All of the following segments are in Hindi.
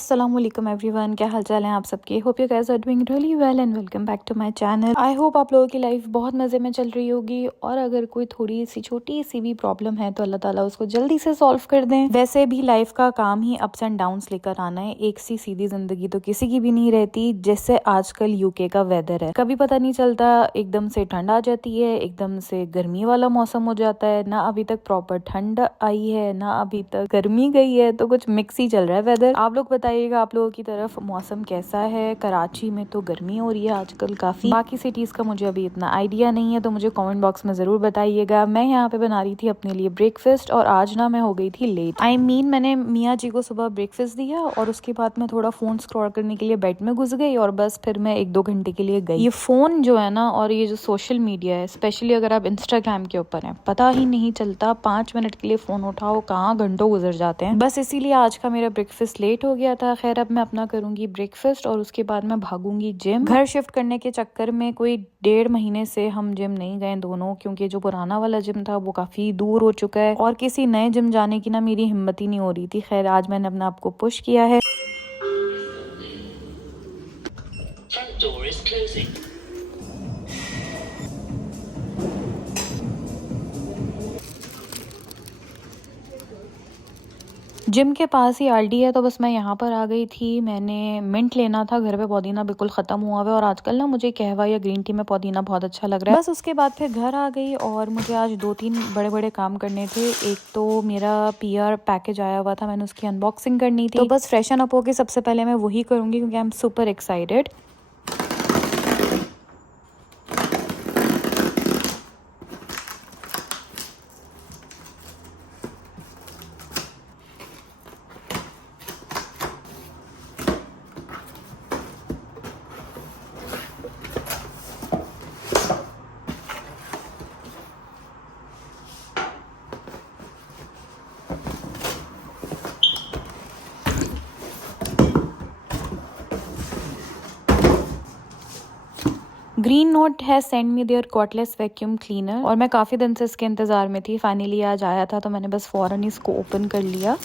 अस्सलाम वालेकुम एवरीवन, क्या हाल चाल है आप सबके। Hope you guys are doing really well and welcome back to my channel. I hope आप लोगों की लाइफ बहुत मज़े में चल रही होगी और अगर कोई थोड़ी सी छोटी सी भी प्रॉब्लम है तो अल्लाह ताला उसको जल्दी से सॉल्व कर दें। वैसे भी लाइफ का काम ही अप्स एंड डाउन्स लेकर आना है, एक सी सीधी जिंदगी तो किसी की भी नहीं रहती। जैसे आजकल यूके का वेदर है, कभी पता नहीं चलता, एकदम से ठंड आ जाती है, एकदम से गर्मी वाला मौसम हो जाता है। ना अभी तक प्रॉपर ठंड आई है ना अभी तक गर्मी गई है, तो कुछ मिक्स ही चल रहा है वेदर। आप लोग बताइएगा आप लोगों की तरफ मौसम कैसा है। कराची में तो गर्मी हो रही है आजकल काफी, बाकी सिटीज का मुझे अभी इतना आइडिया नहीं है, तो मुझे कमेंट बॉक्स में जरूर बताइएगा। मैं यहाँ पे बना रही थी अपने लिए ब्रेकफास्ट और आज ना मैं हो गई थी लेट। मैंने मियाँ जी को सुबह ब्रेकफास्ट दिया और उसके बाद मैं थोड़ा फोन स्क्रॉल करने के लिए बेड में घुस गई और बस फिर मैं 1-2 घंटे के लिए गई। ये फोन जो है ना और ये जो सोशल मीडिया है, स्पेशली अगर आप इंस्टाग्राम के ऊपर हैं, पता ही नहीं चलता 5 मिनट के लिए फोन उठाओ कहाँ घंटों गुजर जाते हैं। बस इसीलिए आज का मेरा ब्रेकफास्ट लेट हो गया था। खैर अब मैं अपना करूंगी ब्रेकफास्ट और उसके बाद मैं भागूंगी जिम। घर शिफ्ट करने के चक्कर में कोई 1.5 महीने से हम जिम नहीं गए दोनों, क्योंकि जो पुराना वाला जिम था वो काफी दूर हो चुका है और किसी नए जिम जाने की ना मेरी हिम्मत ही नहीं हो रही थी। खैर आज मैंने अपने आप को पुश किया है। Front door is closing. Gym के पास ही आरडी है, तो बस मैं यहाँ पर आ गई थी। मैंने मिंट लेना था, घर पे पुदीना बिल्कुल ख़त्म हुआ है और आजकल ना मुझे कहवा या ग्रीन टी में पुदीना बहुत अच्छा लग रहा है। बस उसके बाद फिर घर आ गई और मुझे आज 2-3 बड़े बड़े काम करने थे। एक तो मेरा पीआर पैकेज आया हुआ था, मैंने उसकी अनबॉक्सिंग करनी थी, तो बस फ्रेशन अप होके सबसे पहले मैं वही करूँगी क्योंकि I am super excited. Green note है send me their cordless vacuum cleaner और मैं काफ़ी दिन से इसके इंतज़ार में थी। फाइनली आज आया था तो मैंने बस फ़ौरन इसको ओपन कर लिया।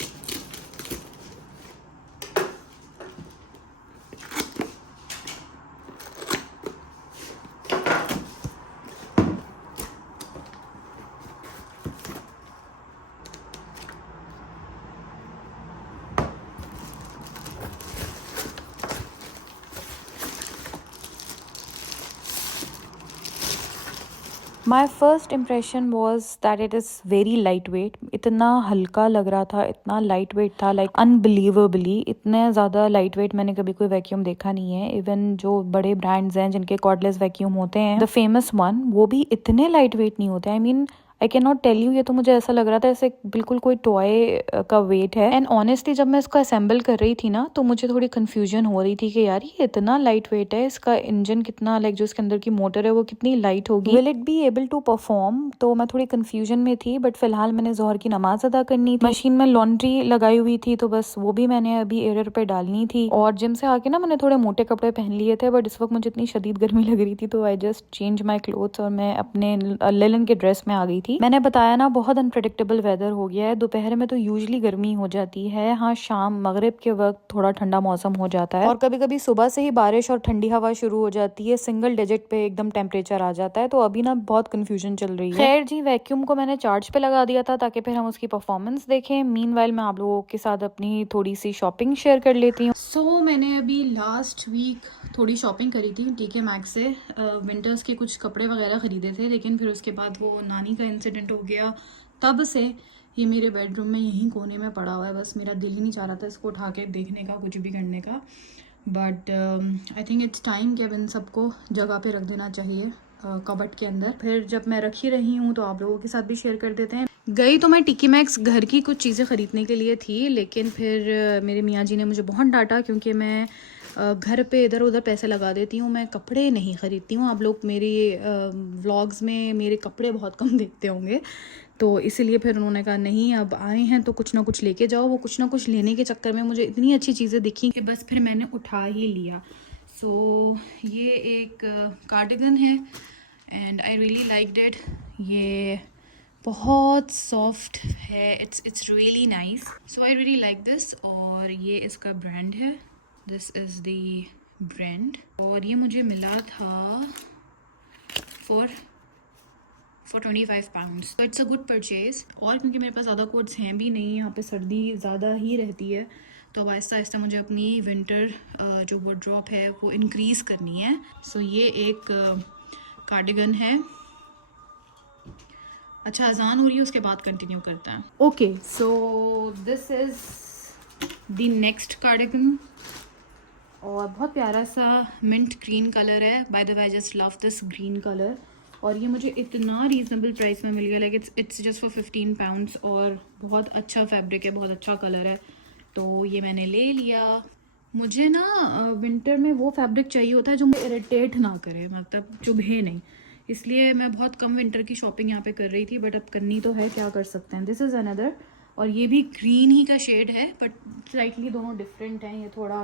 My first impression was that it is very light weight. इतना हल्का लग रहा था, इतना लाइट वेट था, लाइक अनबिलीवेबली। इतने ज़्यादा लाइट वेट मैंने कभी कोई वैक्यूम देखा नहीं है। इवन जो बड़े ब्रांड्स हैं जिनके कॉर्डलेस वैक्यूम होते हैं, द फेमस वन, वो भी इतने लाइट वेट नहीं होते। I can not tell you, ये तो मुझे ऐसा लग रहा था ऐसे बिल्कुल कोई टॉय का वेट है। एंड ऑनेस्टली जब मैं इसको असेंबल कर रही थी ना तो मुझे थोड़ी कंफ्यूजन हो रही थी कि यार ये इतना लाइट वेट है, इसका इंजन कितना, लाइक जो इसके अंदर की मोटर है वो कितनी लाइट होगी, will it be able to perform. तो मैं थोड़ी कंफ्यूजन में थी, बट फिलहाल मैंने जोहर की नमाज अदा करनी थी। मशीन में लॉन्ड्री लगाई हुई थी तो बस वो भी मैंने अभी एयर पे डालनी थी। और जिम से आके ना मैंने थोड़े मोटे कपड़े पहन लिए थे, बट इस वक्त मुझे इतनी शदीद गर्मी लग रही थी तो I just change my clothes और मैं अपने लिनन के ड्रेस में आ गई थी। मैंने बताया ना बहुत अनप्रेडिक्टेबल वेदर हो गया है। दोपहर में तो यूजुअली गर्मी हो जाती है, हाँ शाम मगरिब के वक्त थोड़ा ठंडा मौसम हो जाता है और कभी कभी सुबह से ही बारिश और ठंडी हवा शुरू हो जाती है। सिंगल डिजिट पे एकदम टेम्परेचर आ जाता है, तो अभी ना बहुत कंफ्यूजन चल रही है। खैर जी, वैक्यूम को मैंने चार्ज पे लगा दिया था ताकि फिर हम उसकी परफॉर्मेंस देखें। मीनवाइल मैं आप लोगों के साथ अपनी थोड़ी सी शॉपिंग शेयर कर लेती हूँ। सो मैंने अभी लास्ट वीक थोड़ी शॉपिंग करी थी टीके मैक्स से। विंटर्स के कुछ कपड़े वगैरह खरीदे थे, लेकिन फिर उसके बाद वो नानी का इंसिडेंट हो गया, तब से ये मेरे बेडरूम में यहीं कोने में पड़ा हुआ है। बस मेरा दिल ही नहीं चाह रहा था इसको उठा के देखने का, कुछ भी करने का। But I think it's time कि अब इन सबको जगह पे रख देना चाहिए कबर्ड के अंदर। फिर जब मैं रखी रही हूँ तो आप लोगों के साथ भी शेयर कर देते हैं। गई तो मैं टीकी मैक्स घर की कुछ चीज़ें ख़रीदने के लिए थी, लेकिन फिर मेरे मियाँ जी ने मुझे बहुत डांटा क्योंकि मैं घर पे इधर उधर पैसे लगा देती हूँ, मैं कपड़े नहीं ख़रीदती हूँ। आप लोग मेरी व्लॉग्स में मेरे कपड़े बहुत कम देखते होंगे, तो इसीलिए फिर उन्होंने कहा नहीं अब आए हैं तो कुछ ना कुछ लेके जाओ। वो कुछ ना कुछ लेने के चक्कर में मुझे इतनी अच्छी चीज़ें दिखी कि बस फिर मैंने उठा ही लिया। सो ये एक कार्डिगन है and I really liked it. ये बहुत सॉफ्ट है, it's really nice, so I really like this. और ये इसका ब्रांड है, दिस इज़ द ब्रांड, और ये मुझे मिला था फॉर 25 पाउंड्स, तो इट्स अ गुड परचेज़। और क्योंकि मेरे पास ज़्यादा कोट्स हैं भी नहीं, यहाँ पे सर्दी ज़्यादा ही रहती है, तो अब आहिस्ता आहिस्ता मुझे अपनी विंटर जो वार्डरोब है वो इंक्रीज़ करनी है। सो ये एक कार्डिगन है। अच्छा, अजान हो रही है, उसके बाद कंटिन्यू करते हैं। Okay, so this is the next cardigan, और बहुत प्यारा सा मिंट ग्रीन कलर है। By the way I just love this green colour, और ये मुझे इतना रीज़नेबल प्राइस में मिल गया, like it's just for 15 pounds, और बहुत अच्छा फैब्रिक है, बहुत अच्छा कलर है, तो ये मैंने ले लिया। मुझे ना विंटर में वो फैब्रिक चाहिए होता है जो मुझे इरिटेट ना करे, मतलब चुभे नहीं, इसलिए मैं बहुत कम विंटर की शॉपिंग यहाँ पे कर रही थी, बट अब करनी तो है, क्या कर सकते हैं। दिस इज़ अनदर, और ये भी ग्रीन ही का शेड है, बट स्लाइटली दोनों डिफरेंट हैं। ये थोड़ा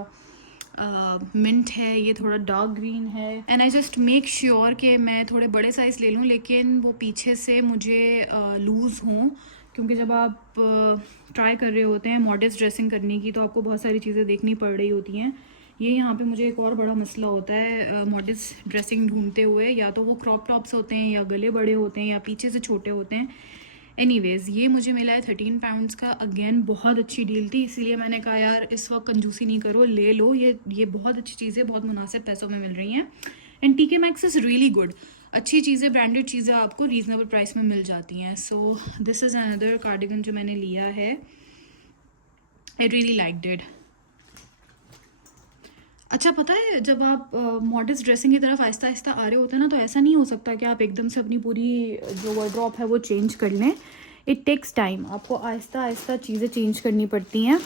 मिंट है, ये थोड़ा डार्क ग्रीन है, and I just make sure कि मैं थोड़े बड़े साइज़ ले लूँ, लेकिन वो पीछे से मुझे लूज़ हों, क्योंकि जब आप ट्राई कर रहे होते हैं मॉडेस्ट ड्रेसिंग करने की, तो आपको बहुत सारी चीज़ें देखनी पड़ रही होती हैं। ये यहाँ पे मुझे एक और बड़ा मसला होता है मॉडेस्ट ड्रेसिंग ढूंढते हुए, या तो वो क्रॉप टॉप्स होते हैं, या गले बड़े होते हैं, या पीछे से छोटे होते हैं। एनीवेज़, ये मुझे मिला है 13 पाउंड्स का। अगेन बहुत अच्छी डील थी, इसीलिए मैंने कहा यार इस वक्त कंजूसी नहीं करो, ले लो, ये बहुत अच्छी चीज़ें बहुत मुनासिब पैसों में मिल रही हैं। एंड टीके मैक्स इज़ रियली गुड, अच्छी चीज़ें, ब्रांडेड चीज़ें आपको रीज़नेबल प्राइस में मिल जाती हैं। So this is another cardigan जो मैंने लिया है, आई रियली लाइक्ड इट। अच्छा, पता है जब आप मॉडेस्ट ड्रेसिंग की तरफ आहिस्ता आहिस्ता आ रहे होते हैं ना, तो ऐसा नहीं हो सकता कि आप एकदम से अपनी पूरी जो वार्डरोब है वो चेंज कर लें। इट टेक्स टाइम, आपको आहिस्ता आहिस्ता चीज़ें चेंज करनी पड़ती हैं,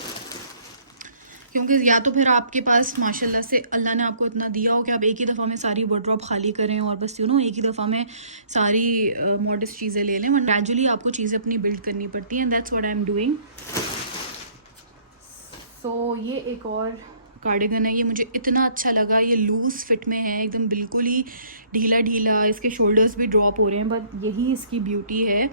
क्योंकि या तो फिर आपके पास माशाल्लाह से अल्लाह ने आपको इतना दिया हो कि आप एक ही दफ़ा में सारी वार्डरोब खाली करें और बस एक ही दफ़ा में सारी मॉडेस्ट चीज़ें ले लें, वरना ग्रेजुअली आपको चीज़ें अपनी बिल्ड करनी पड़ती हैं। That's what I am doing. So ये एक और कार्डिगन है, ये मुझे इतना अच्छा लगा, ये लूज़ फिट में है, एकदम बिल्कुल ही ढीला ढीला, इसके शोल्डर्स भी ड्रॉप हो रहे हैं, बट यही इसकी ब्यूटी है।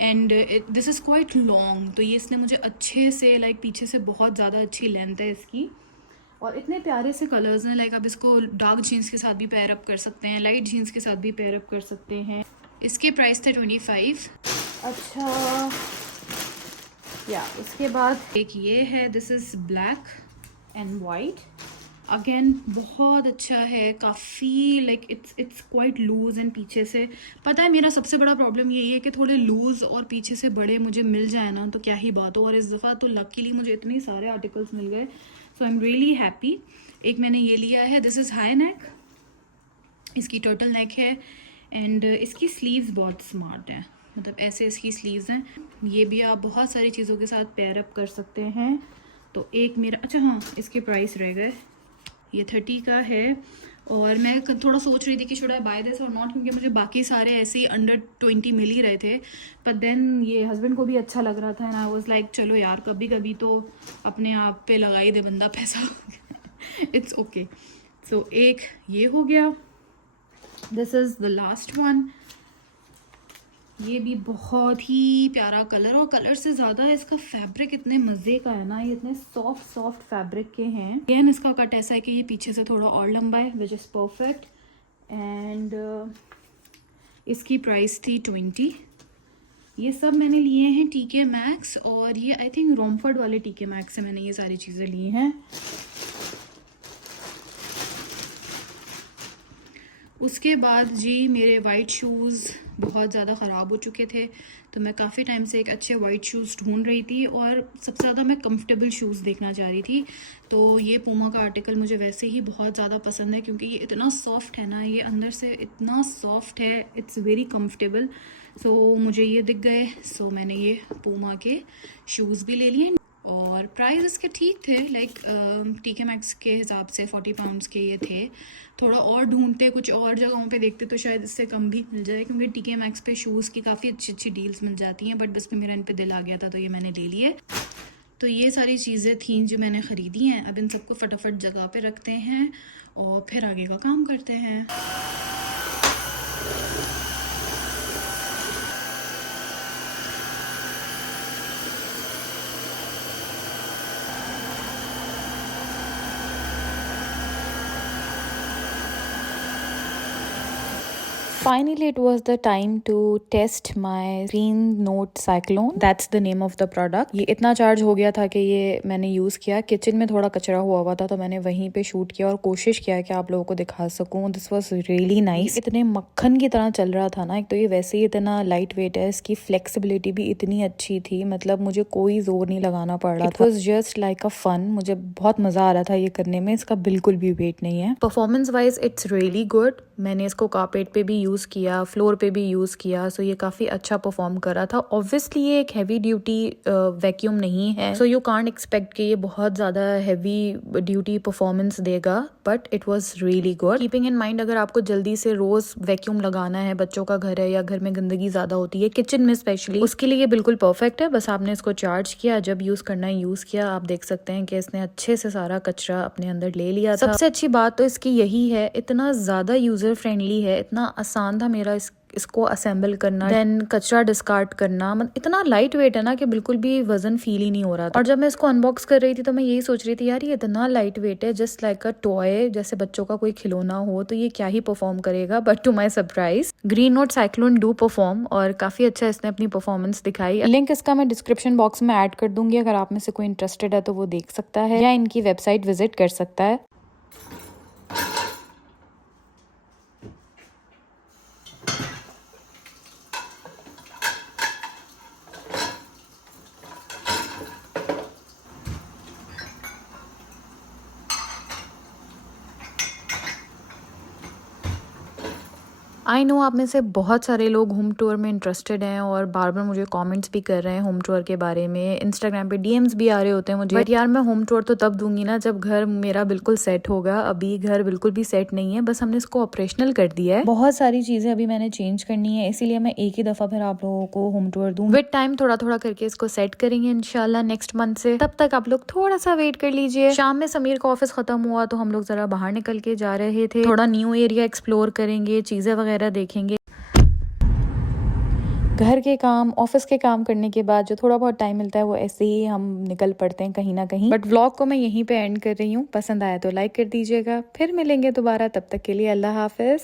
And this is quite long, तो ये इसने मुझे अच्छे से, लाइक पीछे से बहुत ज़्यादा अच्छी लेंथ है इसकी, और इतने प्यारे से कलर्स हैं, लाइक आप इसको डार्क जीन्स के साथ भी पेयर अप कर सकते हैं, लाइट जीन्स के साथ भी पेयर अप कर सकते हैं। इसके प्राइस थे 25। अच्छा, या उसके बाद एक ये है, this is black and white, again बहुत अच्छा है, काफ़ी like it's quite loose, and पीछे से, पता है मेरा सबसे बड़ा प्रॉब्लम यही है कि थोड़े लूज़ और पीछे से बड़े मुझे मिल जाए ना तो क्या ही बात हो, और इस दफ़ा तो लकीली मुझे इतने सारे आर्टिकल्स मिल गए, सो आई एम रियली हैप्पी। एक मैंने ये लिया है, दिस इज़ हाई नेक, इसकी टर्टल नेक है, एंड इसकी स्लीव्स बहुत स्मार्ट हैं, मतलब ऐसे इसकी स्लीव्स हैं, ये भी आप बहुत सारी चीज़ों के साथ पेयर अप कर सकते हैं। तो एक मेरा, अच्छा हाँ, इसके प्राइस रह गए, ये 30 का है, और मैं थोड़ा सोच रही थी कि शुड आई बाय दिस और नॉट, क्योंकि मुझे बाकी सारे ऐसे ही अंडर 20 मिल ही रहे थे, पर देन ये हस्बैंड को भी अच्छा लग रहा था, एंड आई वाज लाइक चलो यार कभी कभी तो अपने आप पे लगा ही दे बंदा पैसा। It's okay. सो एक ये हो गया, this is the last one, ये भी बहुत ही प्यारा कलर, और कलर से ज़्यादा इसका फैब्रिक इतने मज़े का है ना, ये इतने सॉफ्ट सॉफ्ट फैब्रिक के हैं। अगेन इसका कट ऐसा है कि ये पीछे से थोड़ा और लंबा है, विच इज़ परफेक्ट, एंड इसकी प्राइस थी 20। ये सब मैंने लिए हैं टीके मैक्स, और ये आई थिंक रोमफर्ड वाले टीके मैक्स से मैंने ये सारी चीज़ें ली हैं। उसके बाद जी मेरे वाइट शूज़ बहुत ज़्यादा ख़राब हो चुके थे, तो मैं काफ़ी टाइम से एक अच्छे वाइट शूज़ ढूंढ रही थी, और सबसे ज़्यादा मैं कंफर्टेबल शूज़ देखना चाह रही थी। तो ये पूमा का आर्टिकल मुझे वैसे ही बहुत ज़्यादा पसंद है, क्योंकि ये इतना सॉफ्ट है ना, ये अंदर से इतना सॉफ्ट है, इट्स वेरी कंफर्टेबल। सो मुझे ये दिख गए, सो मैंने ये पूमा के शूज़ भी ले लिए, और प्राइस इसके ठीक थे, लाइक टीके मैक्स के हिसाब से 40 पाउंड्स के ये थे। थोड़ा और ढूंढते, कुछ और जगहों पे देखते तो शायद इससे कम भी मिल जाए, क्योंकि टीके मैक्स पे शूज़ की काफ़ी अच्छी अच्छी डील्स मिल जाती हैं, बट बस पे मेरा इन पे दिल आ गया था तो ये मैंने ले लिए। तो ये सारी चीज़ें थीं जो मैंने ख़रीदी हैं। अब इन सबको फटाफट जगह पे रखते हैं और फिर आगे का काम करते हैं। Finally, it was the time to test my Green Note Cyclone. That's the name of the product. ये इतना चार्ज हो गया था कि ये मैंने यूज़ किया। किचन में थोड़ा कचरा हुआ था तो मैंने वहीं पे शूट किया और कोशिश किया कि आप लोगों को दिखा सकूं। This was really nice. इतने मक्खन की तरह चल रहा था ना। एक तो ये वैसे ही इतना लाइट वेट है, इसकी फ्लेक्सिबिलिटी भी इतनी अच्छी थी, मतलब मुझे कोई जोर नहीं लगाना पड़ रहा था। It was just like a fun. मुझे बहुत मजा आ रहा था ये करने में। इसका बिल्कुल भी वेट नहीं है। Performance wise it's really good. मैंने इसको कारपेट पे भी यूज़ किया, फ्लोर पे भी यूज़ किया, सो ये काफ़ी अच्छा परफॉर्म कर रहा था। ऑब्वियसली ये एक हैवी ड्यूटी वैक्यूम नहीं है, सो यू कांट एक्सपेक्ट कि ये बहुत ज़्यादा हैवी ड्यूटी परफॉर्मेंस देगा, but it was really good. Keeping in mind अगर आपको जल्दी से रोज़ वैक्यूम लगाना है, बच्चों का घर है या घर में गंदगी ज़्यादा होती है किचन में स्पेशली, उसके लिए ये बिल्कुल परफेक्ट है। बस आपने इसको चार्ज किया, जब यूज़ करना है यूज़ किया। आप देख सकते हैं कि इसने अच्छे से सारा कचरा अपने अंदर ले लिया था। सबसे अच्छी बात तो इसकी यही है, इतना ज़्यादा यूज़र फ्रेंडली है, इतना आसान था मेरा इसको असेंबल करना, देन कचरा डिस्कार्ड करना। मतलब इतना लाइट वेट है ना कि बिल्कुल भी वजन फील ही नहीं हो रहा था। और जब मैं इसको अनबॉक्स कर रही थी तो मैं यही सोच रही थी, यार ये इतना लाइट वेट है, जस्ट लाइक अ टॉय, जैसे बच्चों का कोई खिलौना हो, तो ये क्या ही परफॉर्म करेगा। But to my surprise green note cyclone do perform, और काफी अच्छा इसने अपनी परफॉर्मेंस दिखाई। लिंक इसका मैं डिस्क्रिप्शन बॉक्स में ऐड कर दूंगी, अगर आप में से कोई इंटरेस्टेड है तो वो देख सकता है या इनकी वेबसाइट विजिट कर सकता है। आई नो आप में से बहुत सारे लोग होम टूर में इंटरेस्टेड हैं और बार बार मुझे कमेंट्स भी कर रहे हैं होम टूर के बारे में। इंस्टाग्राम पे डीएम्स भी आ रहे होते हैं मुझे, बट यार मैं होम टूर तो तब दूंगी ना जब घर मेरा बिल्कुल सेट होगा। अभी घर बिल्कुल भी सेट नहीं है, बस हमने इसको ऑपरेशनल कर दिया है। बहुत सारी चीजें अभी मैंने चेंज करनी है, इसीलिए मैं एक ही दफा फिर आप लोगों को होम टूर दूँ। विद टाइम थोड़ा थोड़ा करके इसको सेट करेंगे इंशाल्लाह नेक्स्ट मंथ से। तब तक आप लोग थोड़ा सा वेट कर लीजिए। शाम में समीर का ऑफिस खत्म हुआ तो हम लोग जरा बाहर निकल के जा रहे थे, थोड़ा न्यू एरिया एक्सप्लोर करेंगे, चीजें वगैरह देखेंगे। घर के काम, ऑफिस के काम करने के बाद जो थोड़ा बहुत टाइम मिलता है वो ऐसे ही हम निकल पड़ते हैं कहीं ना कहीं। बट व्लॉग को मैं यहीं पे एंड कर रही हूँ। पसंद आया तो लाइक कर दीजिएगा। फिर मिलेंगे दोबारा, तब तक के लिए अल्लाह हाफिज।